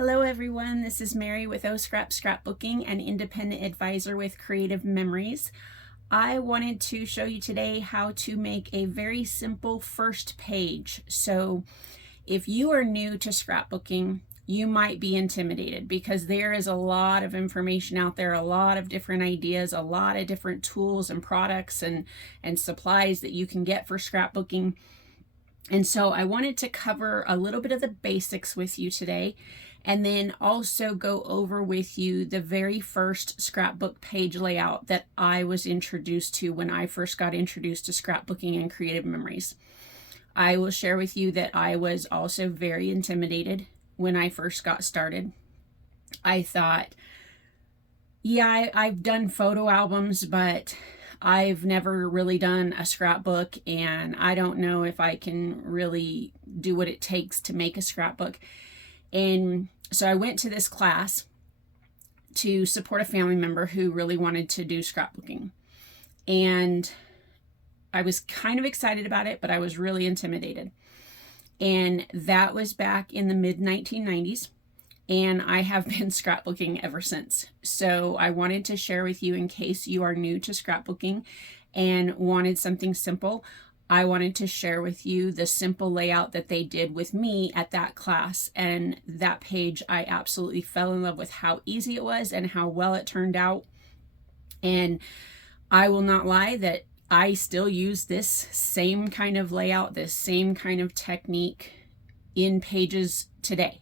Hello everyone, this is Mary with Scrapbooking, an independent advisor with Creative Memories. I wanted to show you today how to make a very simple first page. So if you are new to scrapbooking, you might be intimidated because there is a lot of information out there, a lot of different ideas, a lot of different tools and products and supplies that you can get for scrapbooking. And so I wanted to cover a little bit of the basics with you today, and then also go over with you the very first scrapbook page layout that I was introduced to when I first got introduced to scrapbooking and Creative Memories. I will share with you that I was also very intimidated when I first got started. I thought, yeah, I've done photo albums, but I've never really done a scrapbook, and I don't know if I can really do what it takes to make a scrapbook. And so I went to this class to support a family member who really wanted to do scrapbooking. And I was kind of excited about it, but I was really intimidated. And that was back in the mid-1990s. And I have been scrapbooking ever since. So I wanted to share with you in case you are new to scrapbooking and wanted something simple. I wanted to share with you the simple layout that they did with me at that class. And that page, I absolutely fell in love with how easy it was and how well it turned out. And I will not lie that I still use this same kind of layout, this same kind of technique in pages today.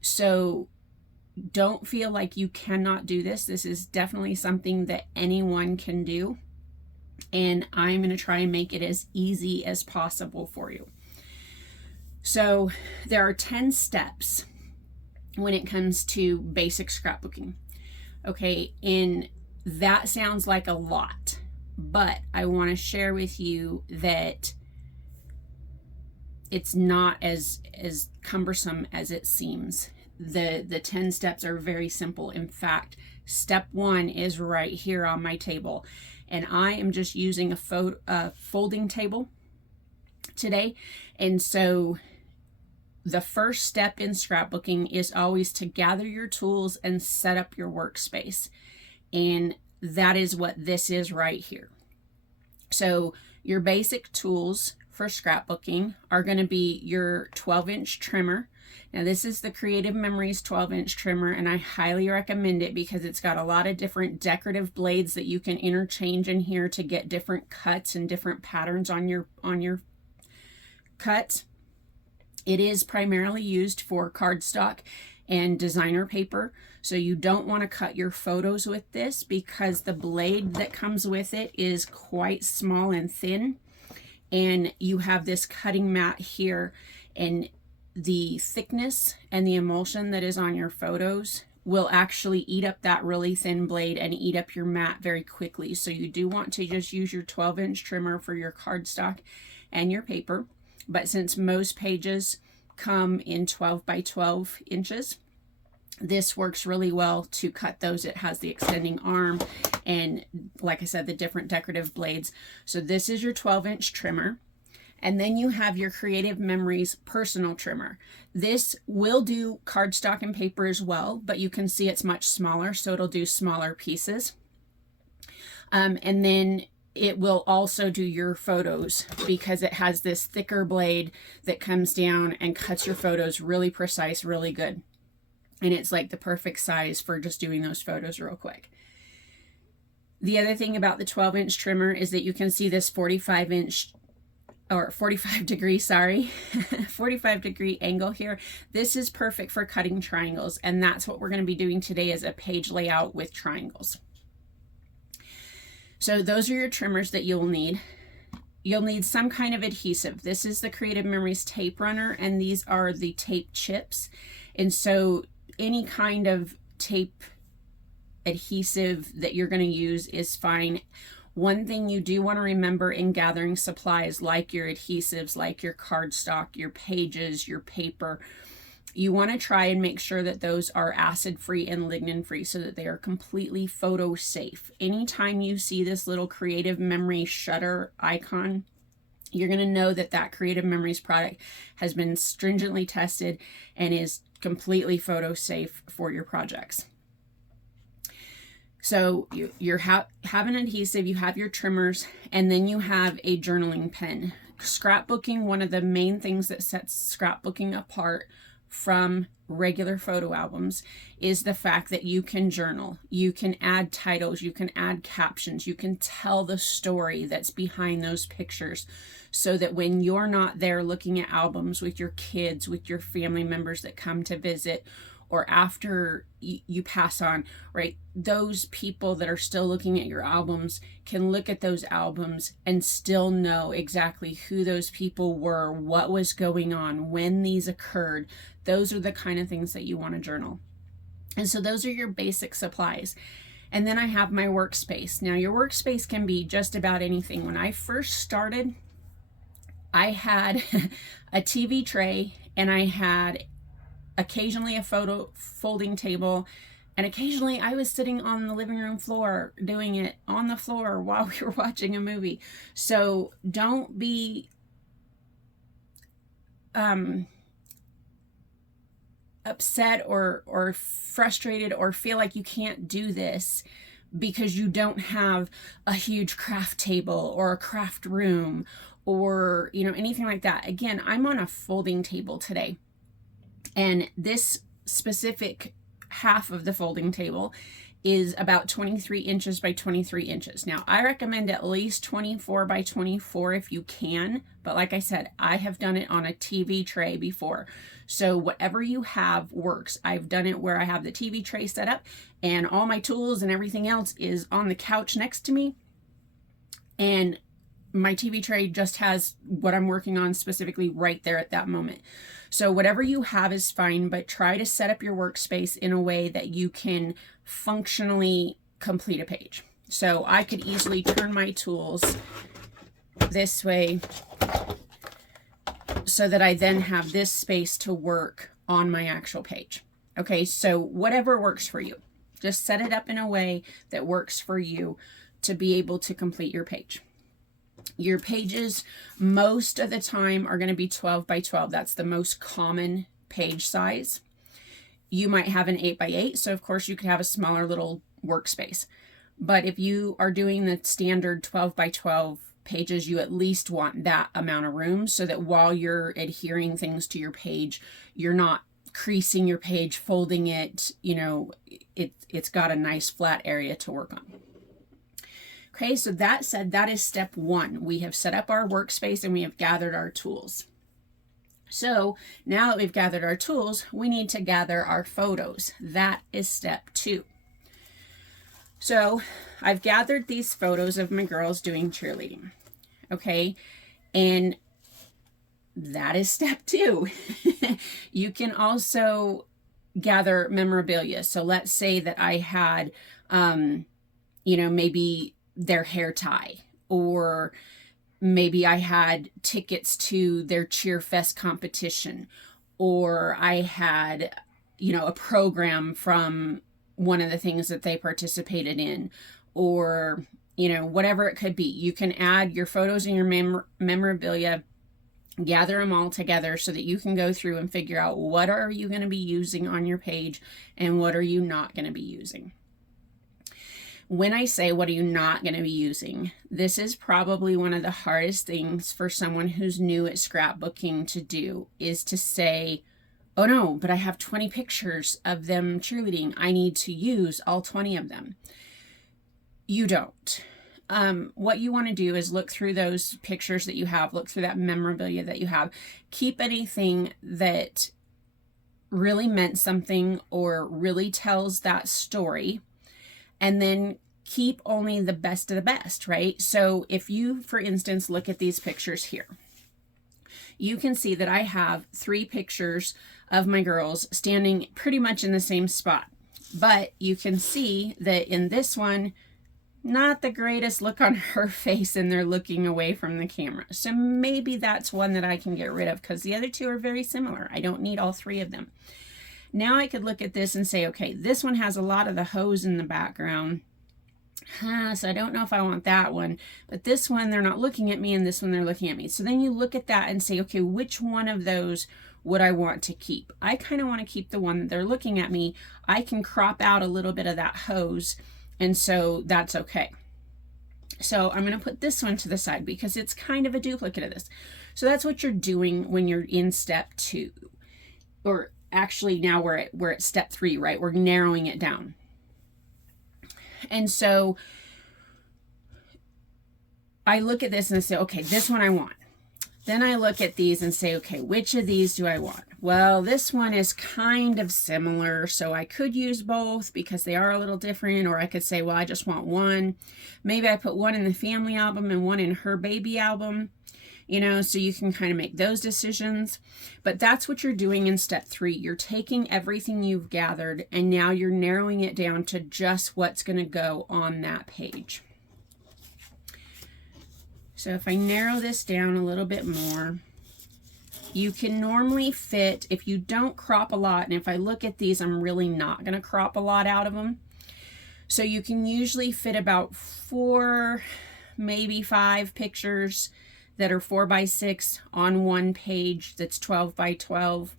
So don't feel like you cannot do this. This is definitely something that anyone can do. And I'm going to try and make it as easy as possible for you. So there are 10 steps when it comes to basic scrapbooking. Okay, and that sounds like a lot, but I want to share with you that it's not as cumbersome as it seems. The 10 steps are very simple. In fact, step 1 is right here on my table, and I am just using a folding table today. And so the first step in scrapbooking is always to gather your tools and set up your workspace, and that is what this is right here. So your basic tools for scrapbooking are going to be your 12-inch trimmer. Now this is the Creative Memories 12-inch trimmer, and I highly recommend it because it's got a lot of different decorative blades that you can interchange in here to get different cuts and different patterns on your cuts. It is primarily used for cardstock and designer paper, so you don't want to cut your photos with this because the blade that comes with it is quite small and thin, and you have this cutting mat here, and the thickness and the emulsion that is on your photos will actually eat up that really thin blade and eat up your mat very quickly. So you do want to just use your 12-inch trimmer for your cardstock and your paper. But since most pages come in 12 by 12 inches, this works really well to cut those. It has the extending arm and, like I said, the different decorative blades. So this is your 12-inch trimmer. And then you have your Creative Memories personal trimmer. This will do cardstock and paper as well, but you can see it's much smaller, so it'll do smaller pieces. And then it will also do your photos because it has this thicker blade that comes down and cuts your photos really precise, really good. And it's like the perfect size for just doing those photos real quick. The other thing about the 12-inch trimmer is that you can see this 45 degree angle here. This is perfect for cutting triangles, and that's what we're going to be doing today, is a page layout with triangles. So those are your trimmers that you'll need. You'll need some kind of adhesive. This is the Creative Memories tape runner, and these are the tape chips. And so any kind of tape adhesive that you're going to use is fine. One thing you do want to remember in gathering supplies like your adhesives, like your cardstock, your pages, your paper, you want to try and make sure that those are acid-free and lignin-free so that they are completely photo safe. Anytime you see this little Creative Memory shutter icon, you're going to know that that Creative Memories product has been stringently tested and is completely photo safe for your projects. So you have an adhesive, you have your trimmers, and then you have a journaling pen. Scrapbooking, one of the main things that sets scrapbooking apart from regular photo albums is the fact that you can journal, you can add titles, you can add captions, you can tell the story that's behind those pictures, so that when you're not there looking at albums with your kids, with your family members that come to visit, or after you pass on, right, those people that are still looking at your albums can look at those albums and still know exactly who those people were, what was going on, when these occurred. Those are the kind of things that you want to journal. And so those are your basic supplies. And then I have my workspace. Now, your workspace can be just about anything. When I first started, I had a TV tray, and I had occasionally a photo folding table, and occasionally I was sitting on the living room floor doing it on the floor while we were watching a movie. So don't be upset or frustrated or feel like you can't do this because you don't have a huge craft table or a craft room or anything like that. Again, I'm on a folding table today. And this specific half of the folding table is about 23 inches by 23 inches. Now, I recommend at least 24 by 24 if you can. But like I said, I have done it on a TV tray before. So whatever you have works. I've done it where I have the TV tray set up and all my tools and everything else is on the couch next to me. And my TV tray just has what I'm working on specifically right there at that moment. So whatever you have is fine, but try to set up your workspace in a way that you can functionally complete a page. So I could easily turn my tools this way so that I then have this space to work on my actual page. Okay, so whatever works for you, just set it up in a way that works for you to be able to complete your page. Your pages most of the time are going to be 12 by 12. That's the most common page size. You might have an 8 by 8, so of course you could have a smaller little workspace. But if you are doing the standard 12 by 12 pages, you at least want that amount of room so that while you're adhering things to your page, you're not creasing your page, folding it, it's got a nice flat area to work on. Okay, so that said, that is step one. We have set up our workspace and we have gathered our tools. So now that we've gathered our tools, we need to gather our photos. That is step two. So I've gathered these photos of my girls doing cheerleading. Okay, and that is step two. You can also gather memorabilia. So let's say that I had, maybe their hair tie, or maybe I had tickets to their cheer fest competition, or I had a program from one of the things that they participated in, or whatever it could be. You can add your photos and your memorabilia, gather them all together so that you can go through and figure out what are you going to be using on your page and what are you not going to be using. When I say what are you not going to be using, this is probably one of the hardest things for someone who's new at scrapbooking to do, is to say, oh no, but I have 20 pictures of them cheerleading. I need to use all 20 of them. You don't. What you want to do is look through those pictures that you have, look through that memorabilia that you have, keep anything that really meant something or really tells that story, and then keep only the best of the best, right? So if you, for instance, look at these pictures here, you can see that I have 3 pictures of my girls standing pretty much in the same spot. But you can see that in this one, not the greatest look on her face, and they're looking away from the camera. So maybe that's one that I can get rid of because the other 2 are very similar. I don't need all 3 of them. Now I could look at this and say, okay, this one has a lot of the hose in the background. So I don't know if I want that one. But this one, they're not looking at me, and this one, they're looking at me. So then you look at that and say, okay, which one of those what I want to keep. I kind of want to keep the one that they're looking at me. I can crop out a little bit of that hose, and so that's okay. So I'm going to put this one to the side because it's kind of a duplicate of this. So that's what you're doing when you're in step 2, or actually now we're at step 3, right? We're narrowing it down. And so I look at this and I say, okay, this one I want. Then I look at these and say, okay, which of these do I want? Well, this one is kind of similar, so I could use both because they are a little different, or I could say, well, I just want one. Maybe I put one in the family album and one in her baby album, you know, so you can kind of make those decisions. But that's what you're doing in step 3. You're taking everything you've gathered and now you're narrowing it down to just what's going to go on that page. So if I narrow this down a little bit more, you can normally fit, if you don't crop a lot, and if I look at these, I'm really not going to crop a lot out of them. So you can usually fit about 4, maybe 5 pictures that are 4 by 6 on one page that's 12 by 12.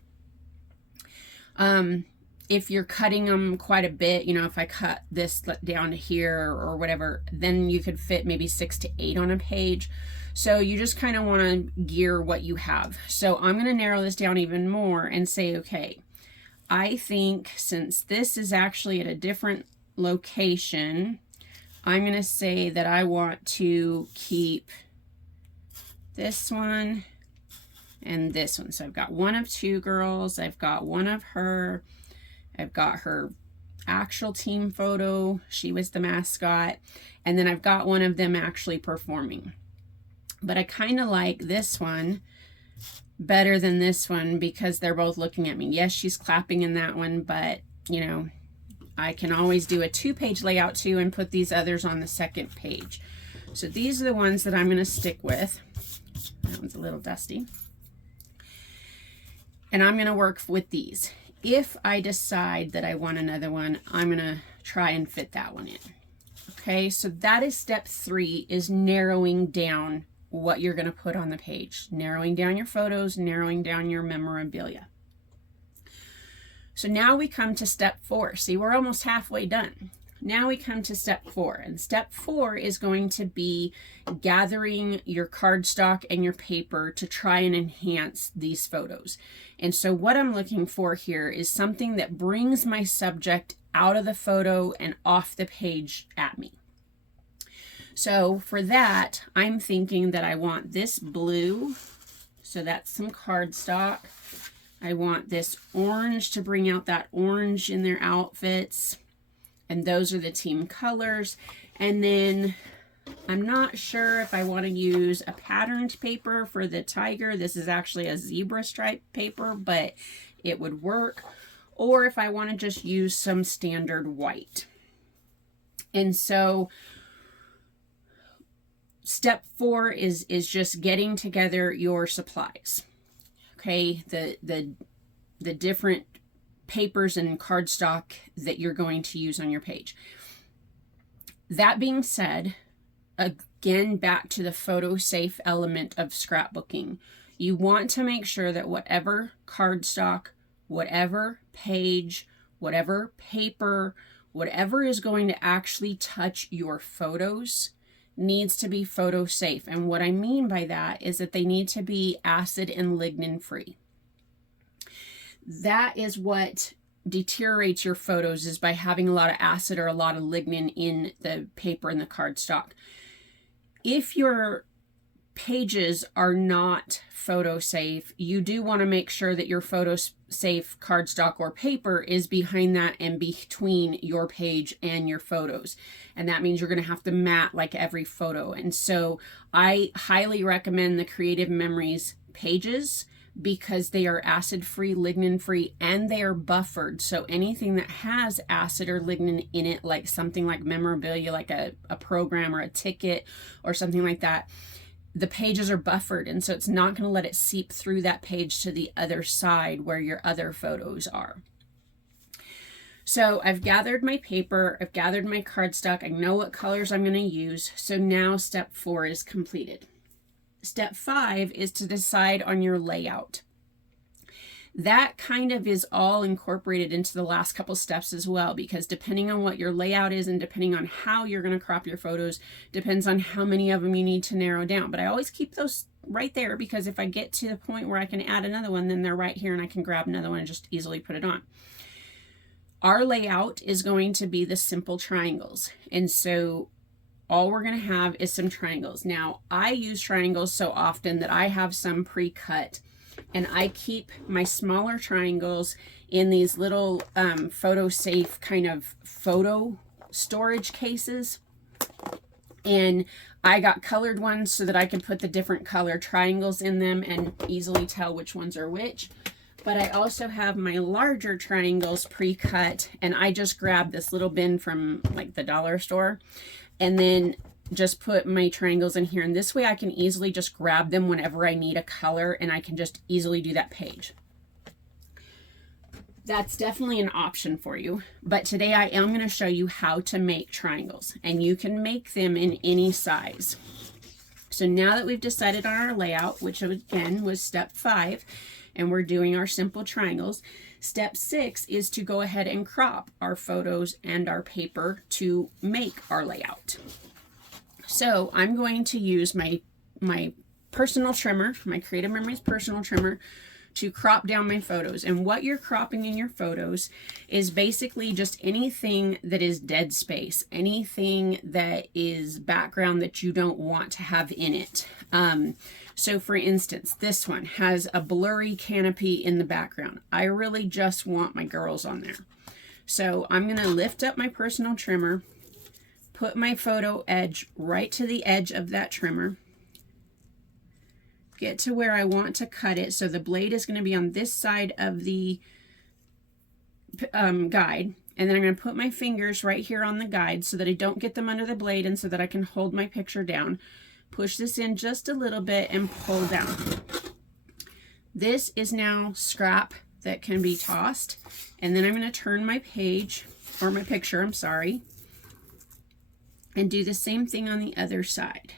If you're cutting them quite a bit, you know, if I cut this down to here or whatever, then you could fit maybe 6 to 8 on a page. So you just kind of want to gear what you have. So I'm going to narrow this down even more and say, okay, I think since this is actually at a different location, I'm going to say that I want to keep this one and this one. So I've got one of 2 girls. I've got one of her. I've got her actual team photo. She was the mascot. And then I've got one of them actually performing. But I kind of like this one better than this one because they're both looking at me. Yes, she's clapping in that one, but, you know, I can always do a 2-page layout too and put these others on the 2nd page. So these are the ones that I'm going to stick with. That one's a little dusty. And I'm going to work with these. If I decide that I want another one, I'm going to try and fit that one in. Okay, so that is step 3, is narrowing down what you're going to put on the page. Narrowing down your photos, narrowing down your memorabilia. So now we come to step 4. See, we're almost halfway done. Now we come to step 4, and step 4 is going to be gathering your cardstock and your paper to try and enhance these photos. And so what I'm looking for here is something that brings my subject out of the photo and off the page at me. So for that, I'm thinking that I want this blue, so that's some cardstock. I want this orange to bring out that orange in their outfits. And those are the team colors. And then I'm not sure if I want to use a patterned paper for the tiger. This is actually a zebra stripe paper, but it would work. Or if I want to just use some standard white. And so step 4 is just getting together your supplies. Okay, the different papers and cardstock that you're going to use on your page. That being said, again, back to the photo safe element of scrapbooking, you want to make sure that whatever cardstock, whatever page, whatever paper, whatever is going to actually touch your photos needs to be photo safe. And what I mean by that is that they need to be acid and lignin free. That is what deteriorates your photos, is by having a lot of acid or a lot of lignin in the paper and the cardstock. If your pages are not photo safe, you do want to make sure that your photo safe cardstock or paper is behind that and between your page and your photos. And that means you're going to have to mat like every photo. And so I highly recommend the Creative Memories pages, because they are acid-free, lignin-free, and they are buffered. So anything that has acid or lignin in it, like something like memorabilia, like a program or a ticket or something like that, the pages are buffered, and so it's not going to let it seep through that page to the other side where your other photos are. So I've gathered my paper, I've gathered my cardstock, I know what colors I'm going to use, so now step 4 is completed. Step 5 is to decide on your layout. That kind of is all incorporated into the last couple steps as well, because depending on what your layout is and depending on how you're going to crop your photos, depends on how many of them you need to narrow down. But I always keep those right there, because if I get to the point where I can add another one, then they're right here and I can grab another one and just easily put it on. Our layout is going to be the simple triangles, and so all we're going to have is some triangles. Now, I use triangles so often that I have some pre-cut, and I keep my smaller triangles in these little photo safe kind of photo storage cases. And I got colored ones so that I can put the different color triangles in them and easily tell which ones are which. But I also have my larger triangles pre-cut, and I just grab this little bin from like the dollar store and then just put my triangles in here. And this way I can easily just grab them whenever I need a color, and I can just easily do that page. That's definitely an option for you. But today I am going to show you how to make triangles, and you can make them in any size. So now that we've decided on our layout, which again was step 5, and we're doing our simple triangles, step 6 is to go ahead and crop our photos and our paper to make our layout. So I'm going to use my personal trimmer, my Creative Memories personal trimmer, to crop down my photos. And what you're cropping in your photos is basically just anything that is dead space, anything that is background that you don't want to have in it. So for instance, this one has a blurry canopy in the background. I really just want my girls on there. So I'm going to lift up my personal trimmer, put my photo edge right to the edge of that trimmer, get to where I want to cut it. So the blade is going to be on this side of the guide. And then I'm going to put my fingers right here on the guide so that I don't get them under the blade and so that I can hold my picture down. Push this in just a little bit and pull down. This is now scrap that can be tossed. And then I'm going to turn my page, or my picture, I'm sorry, and do the same thing on the other side.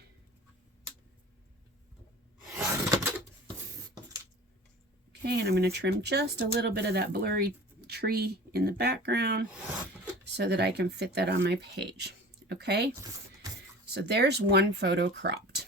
Okay, and I'm going to trim just a little bit of that blurry tree in the background so that I can fit that on my page. Okay, so there's one photo cropped.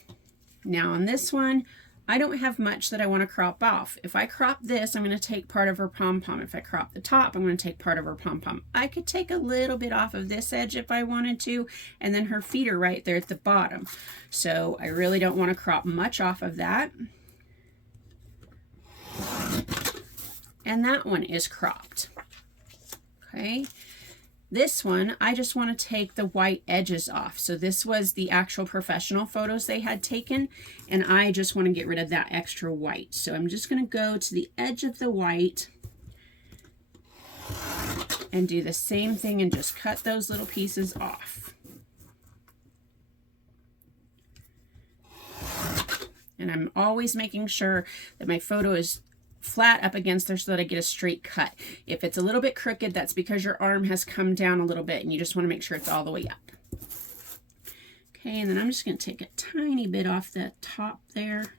Now on this one, I don't have much that I want to crop off. If I crop this, I'm going to take part of her pom-pom. If I crop the top, I'm going to take part of her pom-pom. I could take a little bit off of this edge if I wanted to, and then her feet are right there at the bottom. So I really don't want to crop much off of that. And that one is cropped. Okay. This one, I just want to take the white edges off. So this was the actual professional photos they had taken, and I just want to get rid of that extra white. So I'm just going to go to the edge of the white and do the same thing and just cut those little pieces off. And I'm always making sure that my photo is flat up against there so that I get a straight cut. If it's a little bit crooked, that's because your arm has come down a little bit and you just want to make sure it's all the way up. Okay, and then I'm just going to take a tiny bit off the top there.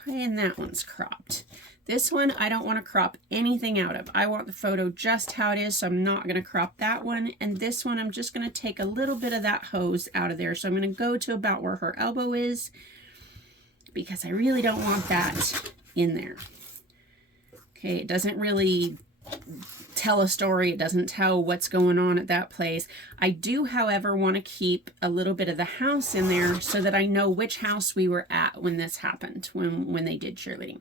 Okay, and that one's cropped. This one, I don't want to crop anything out of. I want the photo just how it is, so I'm not going to crop that one. And this one, I'm just going to take a little bit of that hose out of there. So I'm going to go to about where her elbow is, because I really don't want that in there. Okay, it doesn't really tell a story. It doesn't tell what's going on at that place. I do, however, want to keep a little bit of the house in there so that I know which house we were at when this happened, when they did cheerleading.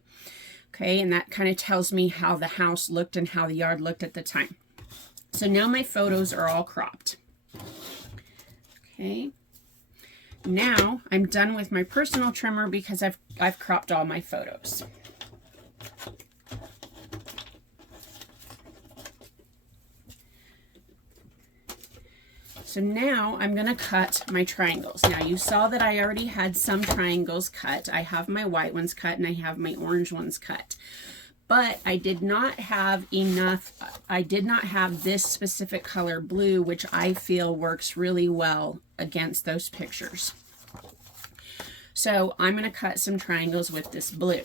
Okay, and that kind of tells me how the house looked and how the yard looked at the time. So now my photos are all cropped. Okay, now I'm done with my personal trimmer because I've cropped all my photos. So now I'm going to cut my triangles. Now you saw that I already had some triangles cut. I have my white ones cut and I have my orange ones cut. But I did not have enough, I did not have this specific color blue, which I feel works really well against those pictures. So I'm going to cut some triangles with this blue.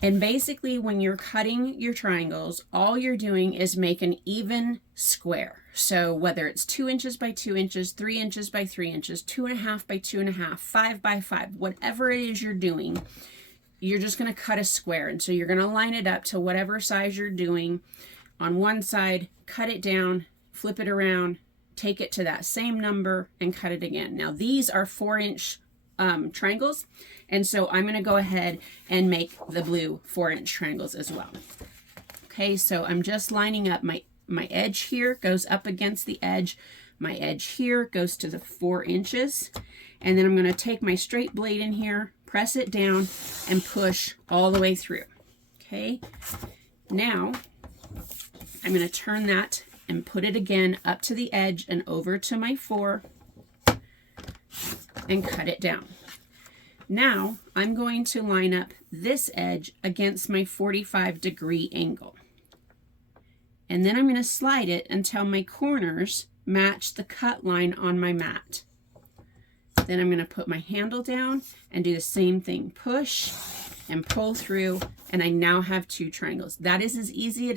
And basically when you're cutting your triangles, all you're doing is make an even square. So whether it's 2 inches by 2 inches, 3 inches by 3 inches, 2.5 by 2.5, 5 by 5, whatever it is you're doing, you're just going to cut a square. And so you're going to line it up to whatever size you're doing on one side, cut it down, flip it around, take it to that same number and cut it again. Now these are 4-inch triangles, and so I'm going to go ahead and make the blue 4-inch triangles as well. Okay, so I'm just lining up my edge here goes up against the edge, my edge here goes to the 4 inches, and then I'm going to take my straight blade in here, press it down, and push all the way through. Okay, now I'm going to turn that and put it again up to the edge and over to my 4 and cut it down. Now I'm going to line up this edge against my 45-degree angle. And then I'm going to slide it until my corners match the cut line on my mat. Then I'm going to put my handle down and do the same thing. Push and pull through, and I now have 2 triangles. That is as easy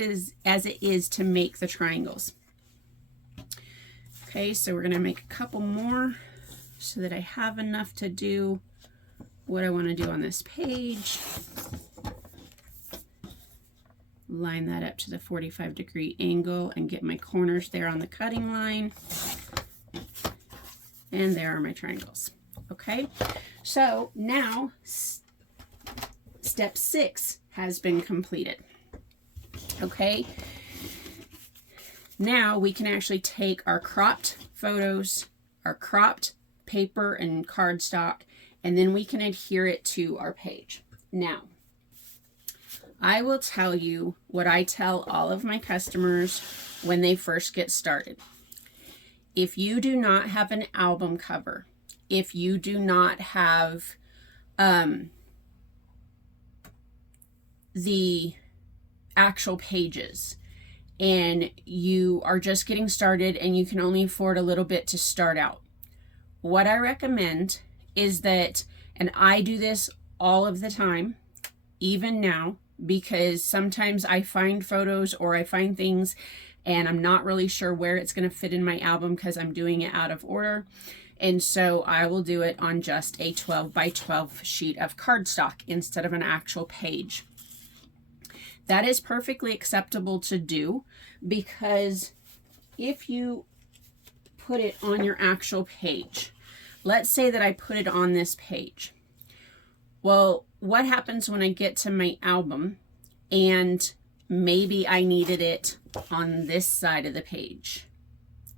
as it is to make the triangles. Okay, so we're going to make a couple more so that I have enough to do what I want to do on this page. Line that up to the 45-degree angle and get my corners there on the cutting line. And there are my triangles. Okay, so now step 6 has been completed. Okay, now we can actually take our cropped photos, our cropped paper and cardstock, and then we can adhere it to our page. Now, I will tell you what I tell all of my customers when they first get started. If you do not have an album cover, if you do not have the actual pages, and you are just getting started and you can only afford a little bit to start out, what I recommend is that, and I do this all of the time, even now, because sometimes I find photos or I find things and I'm not really sure where it's going to fit in my album because I'm doing it out of order. And so I will do it on just a 12 by 12 sheet of cardstock instead of an actual page. That is perfectly acceptable to do, because if you put it on your actual page, let's say that I put it on this page. Well, what happens when I get to my album and maybe I needed it on this side of the page?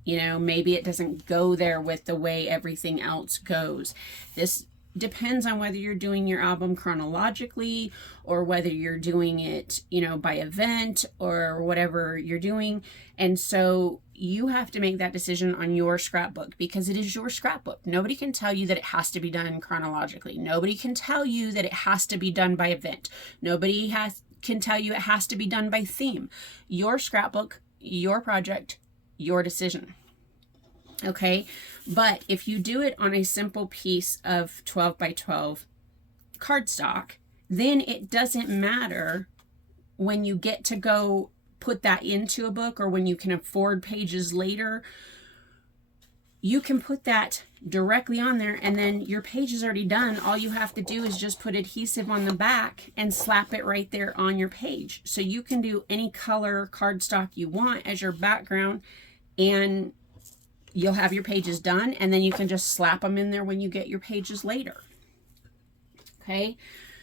You know, maybe it doesn't go there with the way everything else goes. This depends on whether you're doing your album chronologically or whether you're doing it, you know, by event or whatever you're doing. And so you have to make that decision on your scrapbook, because it is your scrapbook. Nobody can tell you that it has to be done chronologically. Nobody can tell you that it has to be done by event. Nobody can tell you it has to be done by theme. Your scrapbook, your project, your decision. Okay, but if you do it on a simple piece of 12 by 12 cardstock, then it doesn't matter when you get to go put that into a book, or when you can afford pages later. You can put that directly on there, and then your page is already done. All you have to do is just put adhesive on the back and slap it right there on your page. So you can do any color cardstock you want as your background, and you'll have your pages done, and then you can just slap them in there when you get your pages later. Okay,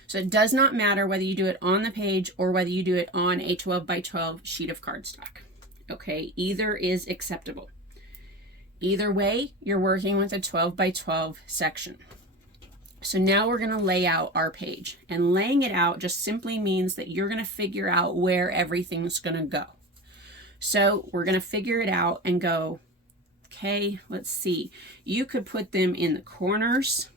so it does not matter whether you do it on the page or whether you do it on a 12 by 12 sheet of cardstock. Okay, either is acceptable. Either way, you're working with a 12 by 12 section. So now we're going to lay out our page, and laying it out just simply means that you're going to figure out where everything's going to go. So we're going to figure it out and go, okay, let's see. You could put them in the corners,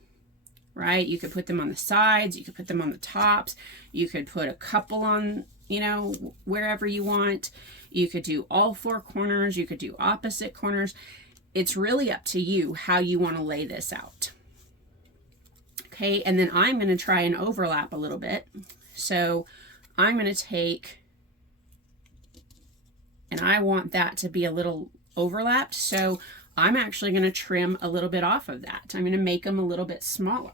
right? You could put them on the sides. You could put them on the tops. You could put a couple on, you know, wherever you want. You could do all 4 corners. You could do opposite corners. It's really up to you how you want to lay this out. Okay, and then I'm going to try and overlap a little bit. So I'm going to take, and I want that to be a little overlapped, so I'm actually going to trim a little bit off of that. I'm going to make them a little bit smaller.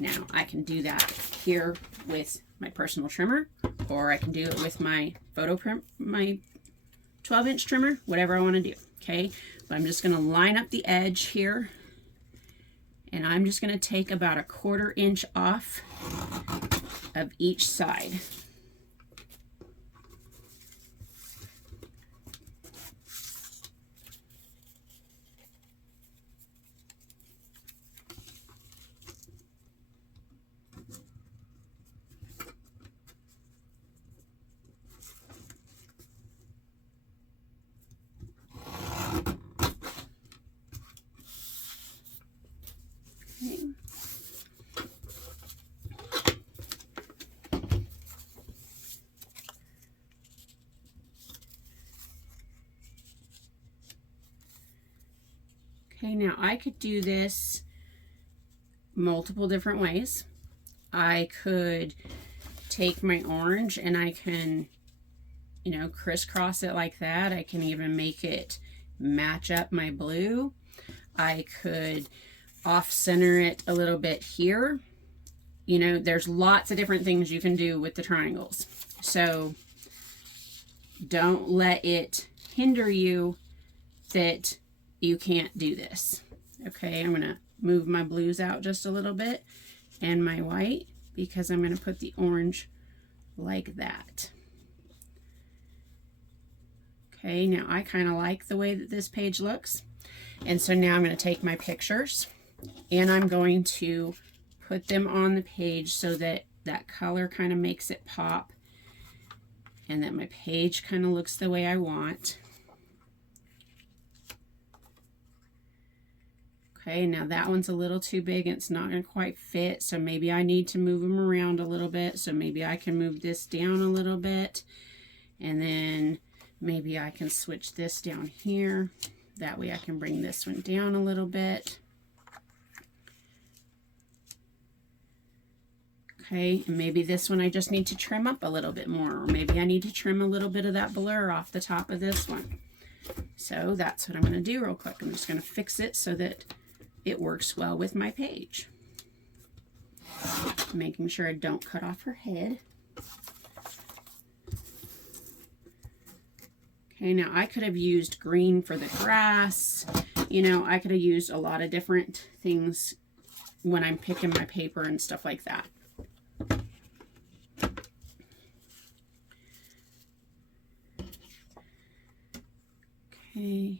Now I can do that here with my personal trimmer, or I can do it with my my 12-inch trimmer, whatever I want to do. Okay, but I'm just going to line up the edge here, and I'm just going to take about 1/4 inch off of each side. Okay, now I could do this multiple different ways. I could take my orange and I can, you know, crisscross it like that. I can even make it match up my blue. I could off-center it a little bit here. You know, there's lots of different things you can do with the triangles. So don't let it hinder you that you can't do this. Okay, I'm gonna move my blues out just a little bit and my white, because I'm gonna put the orange like that. Okay, now I kind of like the way that this page looks. And so now I'm going to take my pictures and I'm going to put them on the page so that that color kind of makes it pop and that my page kind of looks the way I want. Okay, now that one's a little too big and it's not going to quite fit, so maybe I need to move them around a little bit. So maybe I can move this down a little bit, and then maybe I can switch this down here. That way I can bring this one down a little bit. Okay, and maybe this one I just need to trim up a little bit more, or maybe I need to trim a little bit of that blur off the top of this one. So that's what I'm going to do real quick. I'm just going to fix it so that it works well with my page. Making sure I don't cut off her head. Okay, now I could have used green for the grass. You know, I could have used a lot of different things when I'm picking my paper and stuff like that. Okay.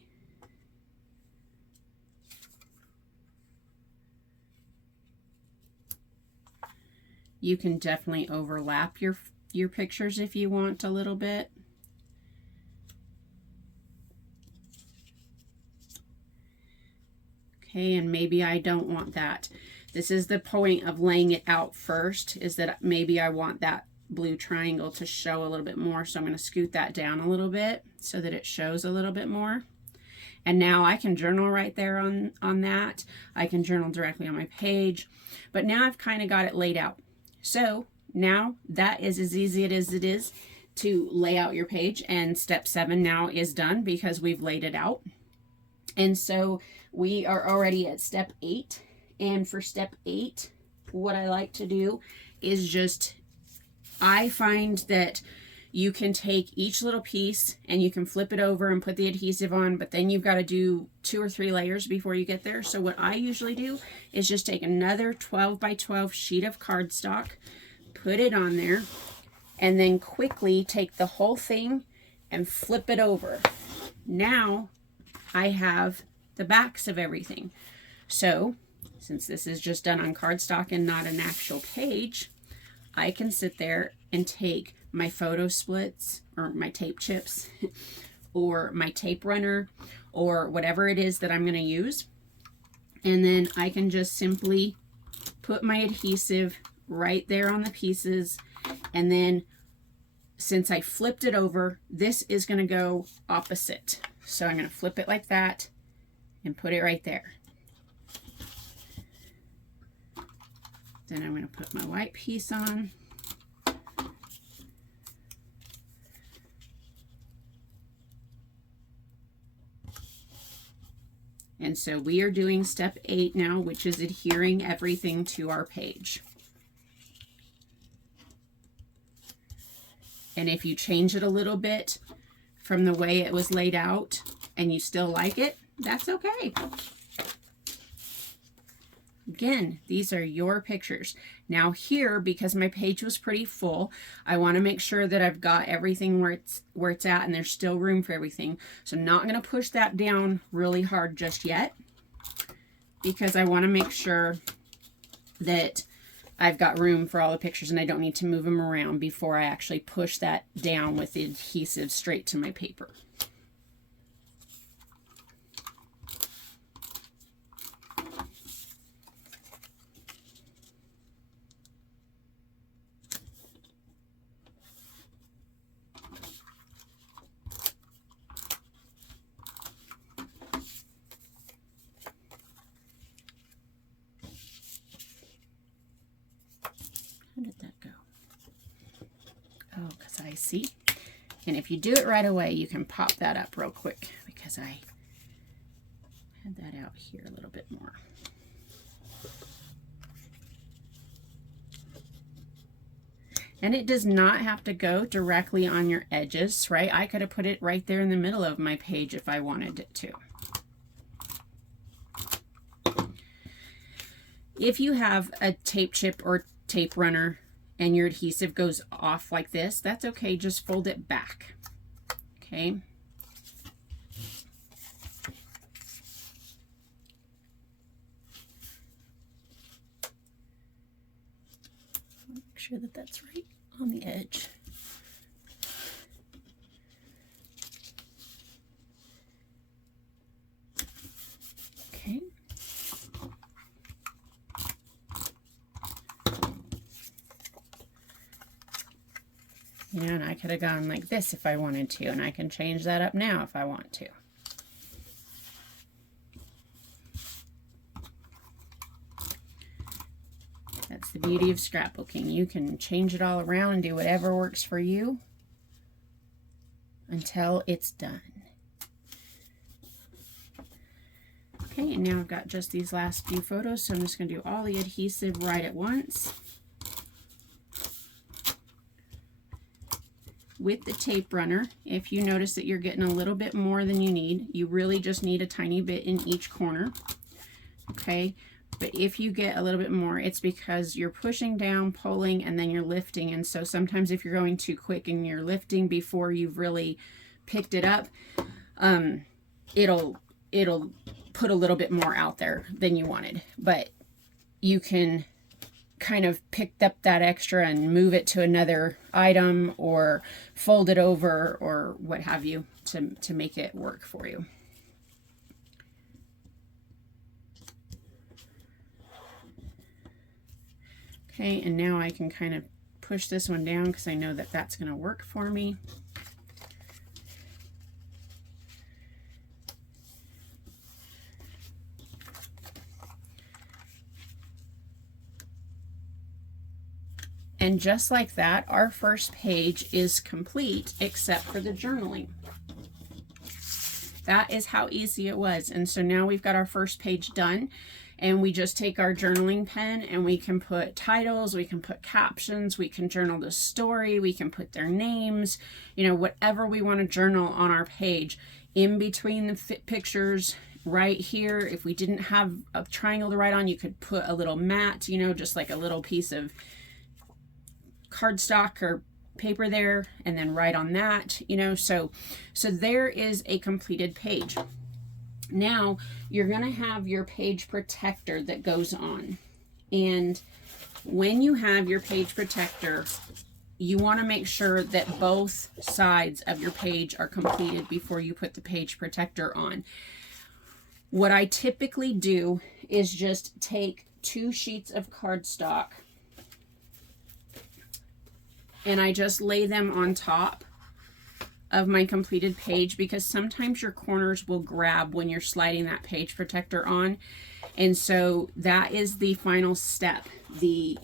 You can definitely overlap your pictures if you want a little bit. Okay, and maybe I don't want that. This is the point of laying it out first, is that maybe I want that blue triangle to show a little bit more. So I'm going to scoot that down a little bit so that it shows a little bit more. And now I can journal right there on that. I can journal directly on my page. But now I've kind of got it laid out. So now that is as easy as it is to lay out your page. And step 7 now is done because we've laid it out. And so we are already at step 8. And for step 8, what I like to do is just, I find that you can take each little piece and you can flip it over and put the adhesive on, but then you've got to do 2 or 3 layers before you get there. So what I usually do is just take another 12 by 12 sheet of cardstock, put it on there, and then quickly take the whole thing and flip it over. Now I have the backs of everything. So since this is just done on cardstock and not an actual page, I can sit there and take my photo splits or my tape chips or my tape runner or whatever it is that I'm going to use. And then I can just simply put my adhesive right there on the pieces. And then since I flipped it over, this is going to go opposite. So I'm going to flip it like that and put it right there. Then I'm going to put my white piece on. And so we are doing step 8 now, which is adhering everything to our page. And if you change it a little bit from the way it was laid out and you still like it, that's okay. Again, these are your pictures. Now here, because my page was pretty full, I want to make sure that I've got everything where it's at and there's still room for everything. So I'm not going to push that down really hard just yet, because I want to make sure that I've got room for all the pictures and I don't need to move them around before I actually push that down with the adhesive straight to my paper. How did that go? Oh, because I see. And if you do it right away, you can pop that up real quick, because I had that out here a little bit more. And it does not have to go directly on your edges, right? I could have put it right there in the middle of my page if I wanted it to. If you have a tape chip or tape runner and your adhesive goes off like this, that's okay. Just fold it back. Okay. Make sure that that's right on the edge. Okay. You know, and I could have gone like this if I wanted to, and I can change that up now if I want to. That's the beauty of scrapbooking. You can change it all around and do whatever works for you until it's done. Okay, and now I've got just these last few photos, so I'm just going to do all the adhesive right at once. With the tape runner, if you notice that you're getting a little bit more than you need, you really just need a tiny bit in each corner. Okay, but if you get a little bit more, it's because you're pushing down, pulling, and then you're lifting. And so sometimes if you're going too quick and you're lifting before you've really picked it up, it'll put a little bit more out there than you wanted. But you can kind of pick up that extra and move it to another item or fold it over or what have you to make it work for you. Okay, and now I can kind of push this one down because I know that that's going to work for me. And just like that, our first page is complete except for the journaling. That is how easy it was. And so now we've got our first page done, and we just take our journaling pen and we can put titles, we can put captions, we can journal the story, we can put their names, you know, whatever we want to journal on our page. In between the pictures, right here, if we didn't have a triangle to write on, you could put a little mat, you know, just like a little piece of cardstock or paper there, and then write on that, you know. So there is a completed page. Now you're going to have your page protector that goes on, and when you have your page protector, you want to make sure that both sides of your page are completed before you put the page protector on. What I typically do is just take 2 sheets of cardstock and I just lay them on top of my completed page, because sometimes your corners will grab when you're sliding that page protector on. And so that is the final step. the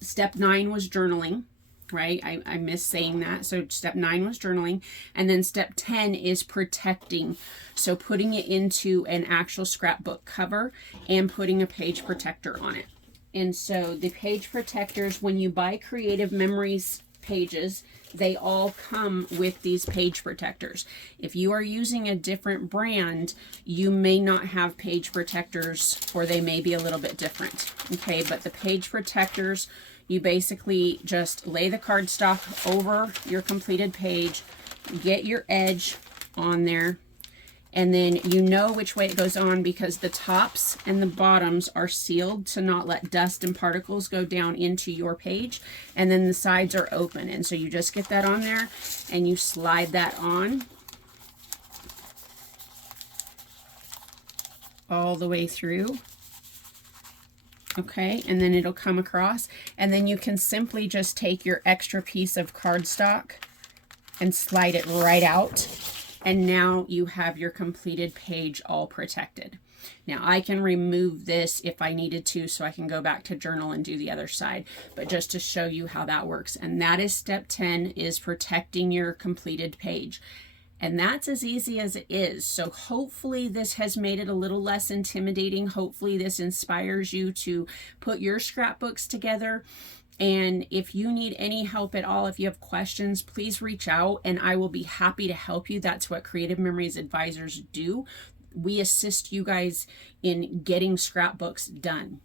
step 9 was journaling, right? I missed saying that. So step 9 was journaling. And then step 10 is protecting. So putting it into an actual scrapbook cover and putting a page protector on it. And so the page protectors, when you buy Creative Memories pages, they all come with these page protectors. If you are using a different brand, you may not have page protectors, or they may be a little bit different. Okay, but the page protectors, you basically just lay the cardstock over your completed page, get your edge on there, and then you know which way it goes on because the tops and the bottoms are sealed to not let dust and particles go down into your page, and then the sides are open. And so you just get that on there and you slide that on all the way through. Okay, and then it'll come across, and then you can simply just take your extra piece of cardstock and slide it right out, and now you have your completed page all protected. Now I can remove this if I needed to, so I can go back to journal and do the other side, but just to show you how that works. And that is step 10, is protecting your completed page. And that's as easy as it is. So hopefully this has made it a little less intimidating. Hopefully this inspires you to put your scrapbooks together. And if you need any help at all, if you have questions, please reach out and I will be happy to help you. That's what Creative Memories advisors do. We assist you guys in getting scrapbooks done.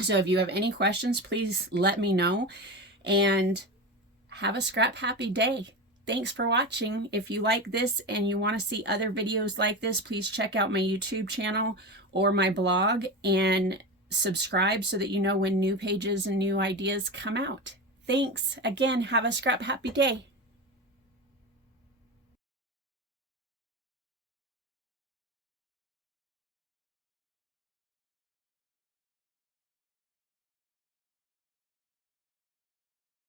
So if you have any questions, please let me know, and have a scrap happy day. Thanks for watching. If you like this and you want to see other videos like this, please check out my YouTube channel or my blog and subscribe so that you know when new pages and new ideas come out. Thanks again. Have a scrap happy day.